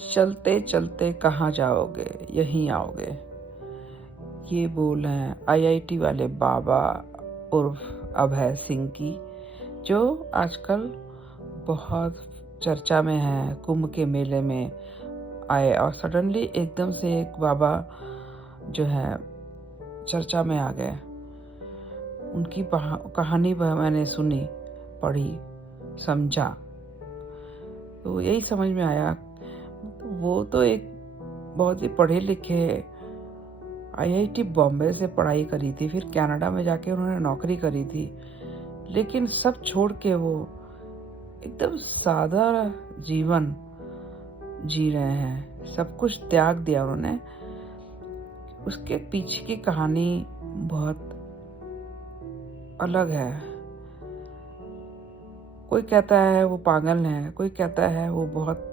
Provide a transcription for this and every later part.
चलते चलते कहाँ जाओगे, यहीं आओगे। ये बोल हैं आईआईटी वाले बाबा उर्फ अभय सिंह की, जो आजकल बहुत चर्चा में है। कुंभ के मेले में आए और सडनली एकदम से एक बाबा जो है चर्चा में आ गए। उनकी कहानी मैंने सुनी, पढ़ी, समझा, तो यही समझ में आया। वो तो एक बहुत ही पढ़े लिखे आईआईटी बॉम्बे से पढ़ाई करी थी, फिर कनाडा में जाके उन्होंने नौकरी करी थी, लेकिन सब छोड़ के वो एकदम सादा जीवन जी रहे हैं। सब कुछ त्याग दिया उन्होंने। उसके पीछे की कहानी बहुत अलग है। कोई कहता है वो पागल है, कोई कहता है वो बहुत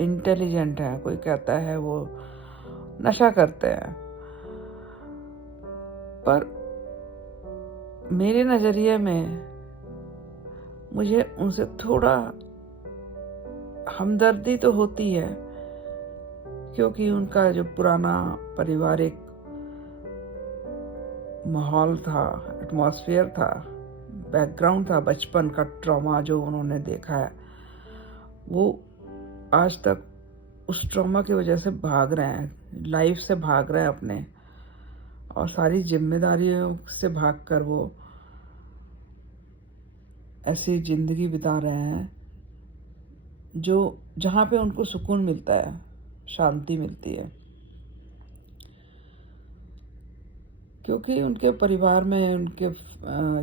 इंटेलिजेंट है, कोई कहता है वो नशा करते हैं। पर मेरे नजरिए में मुझे उनसे थोड़ा हमदर्दी तो होती है, क्योंकि उनका जो पुराना पारिवारिक माहौल था, एटमॉस्फेयर था, बैकग्राउंड था, बचपन का ट्रॉमा जो उन्होंने देखा है, वो आज तक उस ट्रॉमा की वजह से भाग रहे हैं, लाइफ से भाग रहे हैं अपने, और सारी जिम्मेदारियों से भागकर वो ऐसी जिंदगी बिता रहे हैं जो जहाँ पे उनको सुकून मिलता है, शांति मिलती है। क्योंकि उनके परिवार में उनके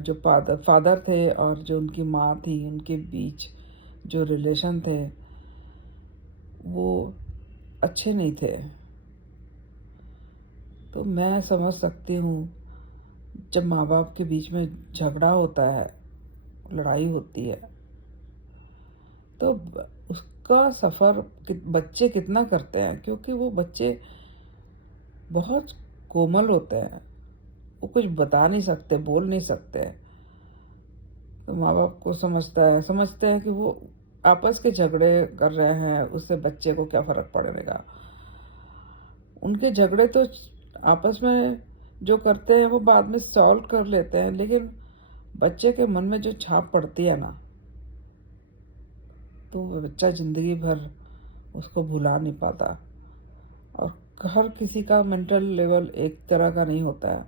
जो फादर थे और जो उनकी माँ थी, उनके बीच जो रिलेशन थे वो अच्छे नहीं थे। तो मैं समझ सकती हूँ, जब माँ बाप के बीच में झगड़ा होता है, लड़ाई होती है, तो उसका सफ़र बच्चे कितना करते हैं, क्योंकि वो बच्चे बहुत कोमल होते हैं, वो कुछ बता नहीं सकते, बोल नहीं सकते। तो माँ बाप को समझते हैं कि वो आपस के झगड़े कर रहे हैं, उससे बच्चे को क्या फर्क पड़ेगा। उनके झगड़े तो आपस में जो करते हैं वो बाद में सॉल्व कर लेते हैं, लेकिन बच्चे के मन में जो छाप पड़ती है ना, तो वो बच्चा जिंदगी भर उसको भुला नहीं पाता। और हर किसी का मेंटल लेवल एक तरह का नहीं होता है।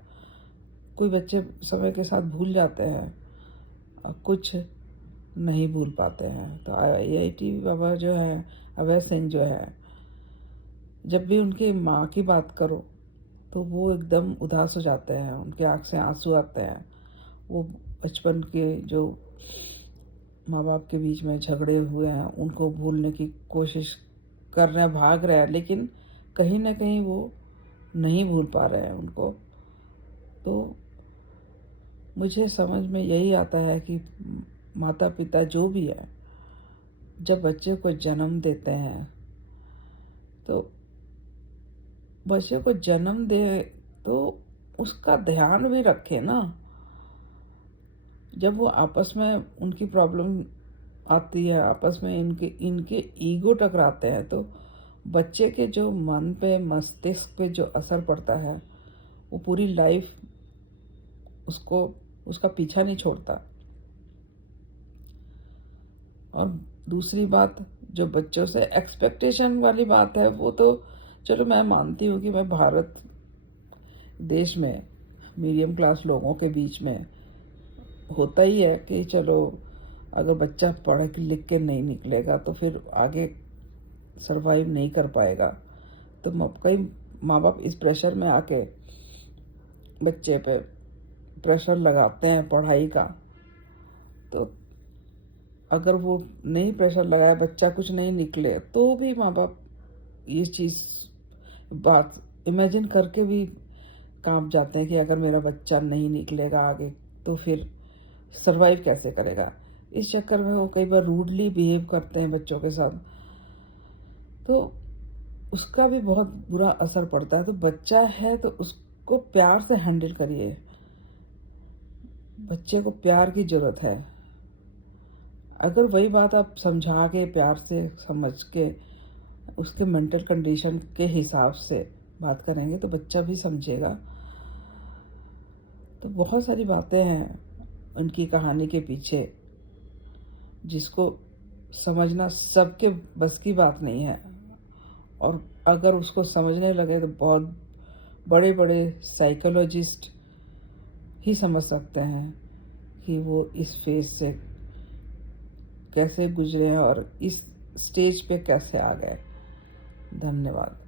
कोई बच्चे समय के साथ भूल जाते हैं और कुछ नहीं भूल पाते हैं। तो आईआईटी बाबा जो है, अभय सिंह जो है, जब भी उनकी माँ की बात करो तो वो एकदम उदास हो जाते हैं, उनके आँख से आंसू आते हैं। वो बचपन के जो माँ बाप के बीच में झगड़े हुए हैं उनको भूलने की कोशिश कर रहे हैं, भाग रहे हैं, लेकिन कहीं ना कहीं वो नहीं भूल पा रहे हैं उनको। तो मुझे समझ में यही आता है कि माता पिता जो भी है, जब बच्चे को जन्म देते हैं तो बच्चे को जन्म दे तो उसका ध्यान भी रखे ना। जब वो आपस में उनकी प्रॉब्लम आती है, आपस में इनके इनके ईगो टकराते हैं, तो बच्चे के जो मन पे, मस्तिष्क पे जो असर पड़ता है वो पूरी लाइफ उसको उसका पीछा नहीं छोड़ता। और दूसरी बात, जो बच्चों से एक्सपेक्टेशन वाली बात है, वो तो चलो मैं मानती हूँ कि मैं भारत देश में मीडियम क्लास लोगों के बीच में होता ही है कि चलो अगर बच्चा पढ़ लिख के नहीं निकलेगा तो फिर आगे सरवाइव नहीं कर पाएगा। तो कई माँ बाप इस प्रेशर में आके बच्चे पे प्रेशर लगाते हैं पढ़ाई का। तो अगर वो नहीं प्रेशर लगाए, बच्चा कुछ नहीं निकले, तो भी माँ बाप ये चीज़ बात इमेजिन करके भी कांप जाते हैं कि अगर मेरा बच्चा नहीं निकलेगा आगे तो फिर सरवाइव कैसे करेगा। इस चक्कर में वो कई बार रूडली बिहेव करते हैं बच्चों के साथ, तो उसका भी बहुत बुरा असर पड़ता है। तो बच्चा है तो उसको प्यार से हैंडल करिए। बच्चे को प्यार की जरूरत है। अगर वही बात आप समझा के, प्यार से समझ के उसके मेंटल कंडीशन के हिसाब से बात करेंगे तो बच्चा भी समझेगा। तो बहुत सारी बातें हैं उनकी कहानी के पीछे, जिसको समझना सबके बस की बात नहीं है। और अगर उसको समझने लगे तो बहुत बड़े बड़े साइकोलॉजिस्ट ही समझ सकते हैं कि वो इस फेज से कैसे गुजरे हैं और इस स्टेज पे कैसे आ गए। धन्यवाद।